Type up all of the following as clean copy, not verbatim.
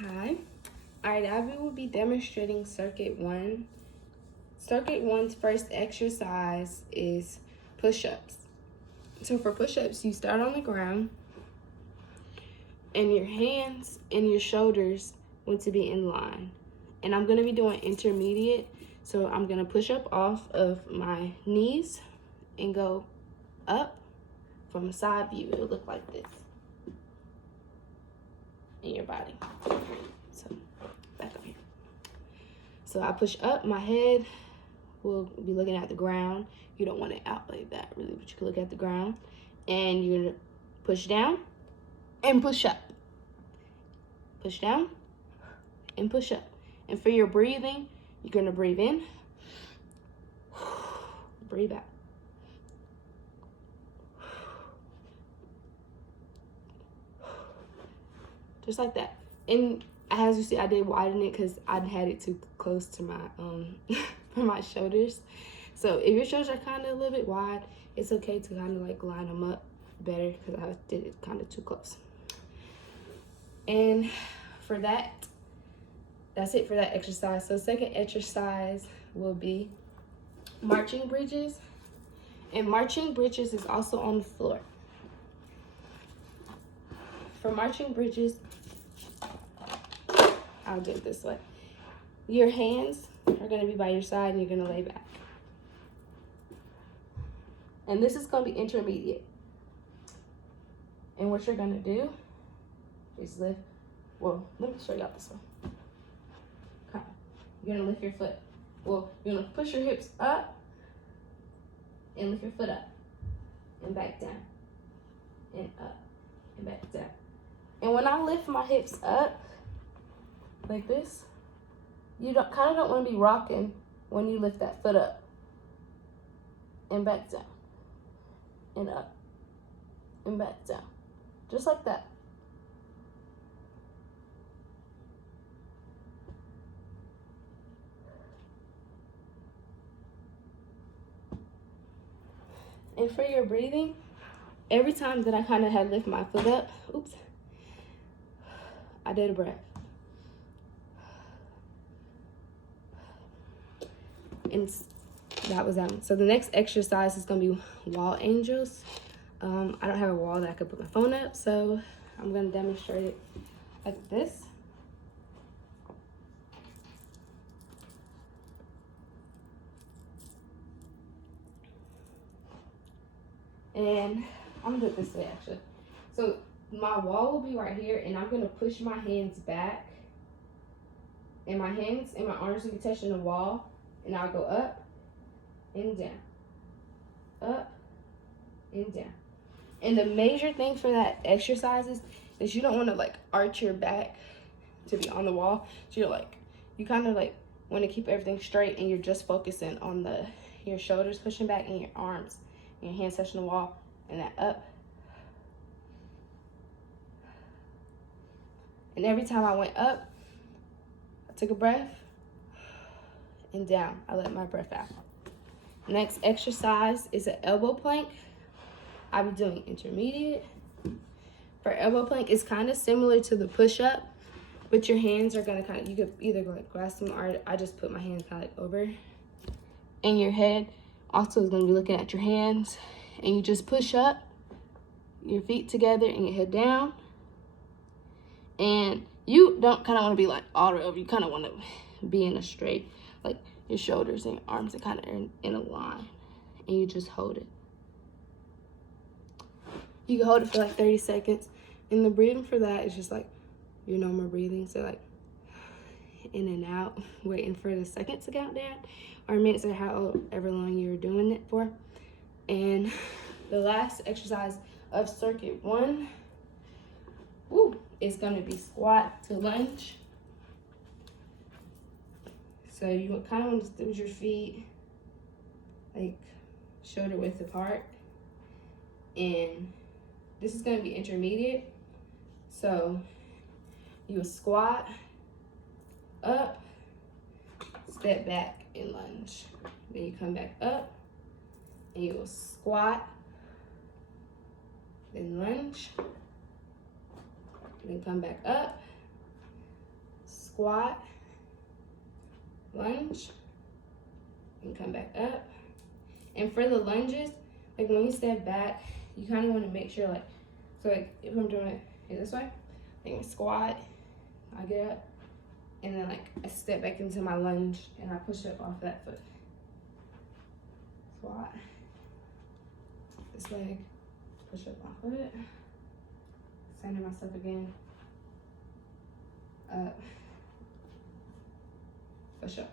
Hi. Alright, I will be demonstrating circuit 1. Circuit 1's first exercise is push-ups. So for push-ups, you start on the ground and your hands and your shoulders want to be in line. And I'm going to be doing intermediate. So I'm going to push up off of my knees and go up from a side view. It'll look like this in your body. So back up here. So I push up, my head will be looking at the ground. You don't want it out like that really, but you can look at the ground. And you're gonna push down and push up. Push down and push up. And for your breathing, you're gonna breathe in, breathe out. Just like that. And as you see, I did widen it because I had it too close to my for my shoulders. So if your shoulders are kind of a little bit wide, it's okay to kind of like line them up better because I did it kind of too close. And for that, that's it for that exercise. So second exercise will be marching bridges. And marching bridges is also on the floor. For marching bridges, I'll do it this way. Your hands are gonna be by your side and you're gonna lay back. And this is gonna be intermediate. And what you're gonna do is lift, well, let me show y'all this one. Okay. You're gonna lift your foot. Well, you're gonna push your hips up and lift your foot up and back down and up and back down. And when I lift my hips up like this, you kind of don't want to be rocking when you lift that foot up and back down and up and back down, just like that. And for your breathing, every time that I kind of had lift my foot up, oops, I did a breath. And that was that. So the next exercise is gonna be wall angels. I don't have a wall that I could put my phone up, so I'm gonna demonstrate it like this. And I'm gonna do it this way actually. So my wall will be right here and I'm gonna push my hands back and my hands and my arms will be touching the wall and I'll go up and down, up and down. And the major thing for that exercise is you don't wanna like arch your back to be on the wall. So you kind of like wanna keep everything straight and you're just focusing on your shoulders pushing back and your arms and your hands touching the wall and that up. And every time I went up, I took a breath and down. I let my breath out. Next exercise is an elbow plank. I'll be doing intermediate. For elbow plank, it's kind of similar to the push-up, but your hands are gonna you could either like grasp them or I just put my hands kind of like over. And your head also is gonna be looking at your hands. And you just push up, your feet together and your head down. And you don't kind of want to be like all the way over. You kind of want to be in a straight, like your shoulders and your arms are kind of in a line. And you just hold it. You can hold it for like 30 seconds. And the breathing for that is just like your normal breathing. So like in and out, waiting for the seconds to count down or minutes or however long you're doing it for. And the last exercise of circuit 1, is gonna be squat to lunge. So you kind of want to stood your feet like shoulder width apart. And this is gonna be intermediate. So you will squat up, step back and lunge. Then you come back up and you will squat, then lunge, then come back up, squat, lunge, and come back up. And for the lunges, like when you step back, you kind of want to make sure, like, so like if I'm doing it this way, like squat, I get up, and then like I step back into my lunge and I push up off that foot. Squat, this leg, push up off of it, center myself again, up, push up.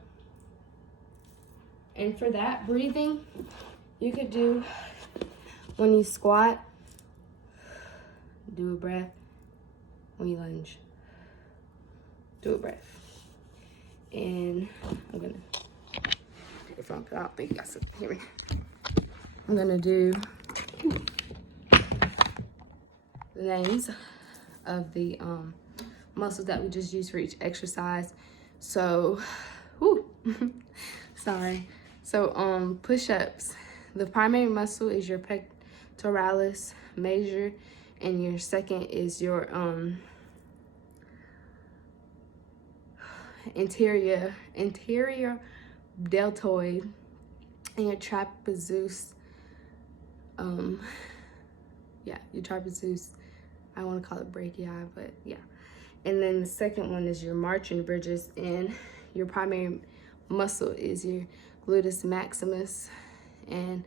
And for that breathing, you could do, when you squat, do a breath. When you lunge, do a breath. And I'm gonna take it from, I don't think you guys can hear me. I'm gonna do the names of the muscles that we just used for each exercise. So, whoo, sorry. So push-ups. The primary muscle is your pectoralis major, and your second is your anterior deltoid, and your trapezius. Your trapezius. I want to call it brachii, but yeah. And then the second one is your marching bridges, and your primary muscle is your gluteus maximus, and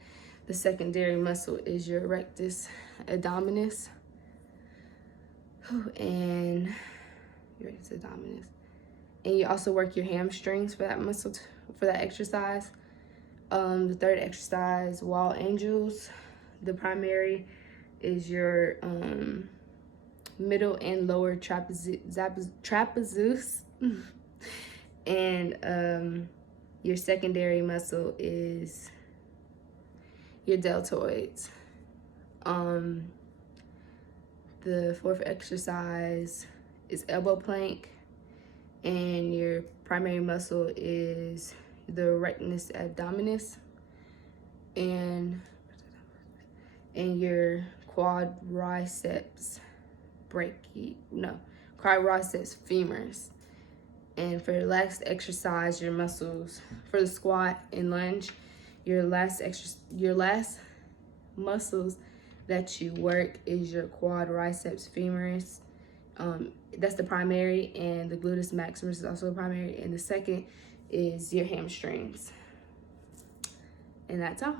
the secondary muscle is your rectus abdominis, and your rectus abdominis. And you also work your hamstrings for that muscle, for that exercise. The third exercise, wall angels. The primary is your middle and lower trapezius, and your secondary muscle is your deltoids. The fourth exercise is elbow plank, and your primary muscle is the rectus abdominis, and your quadriceps quadriceps femoris. And for the last exercise, your muscles for the squat and lunge, your last muscles that you work is your quadriceps femoris. That's the primary, and the gluteus maximus is also the primary, and the second is your hamstrings. And that's all.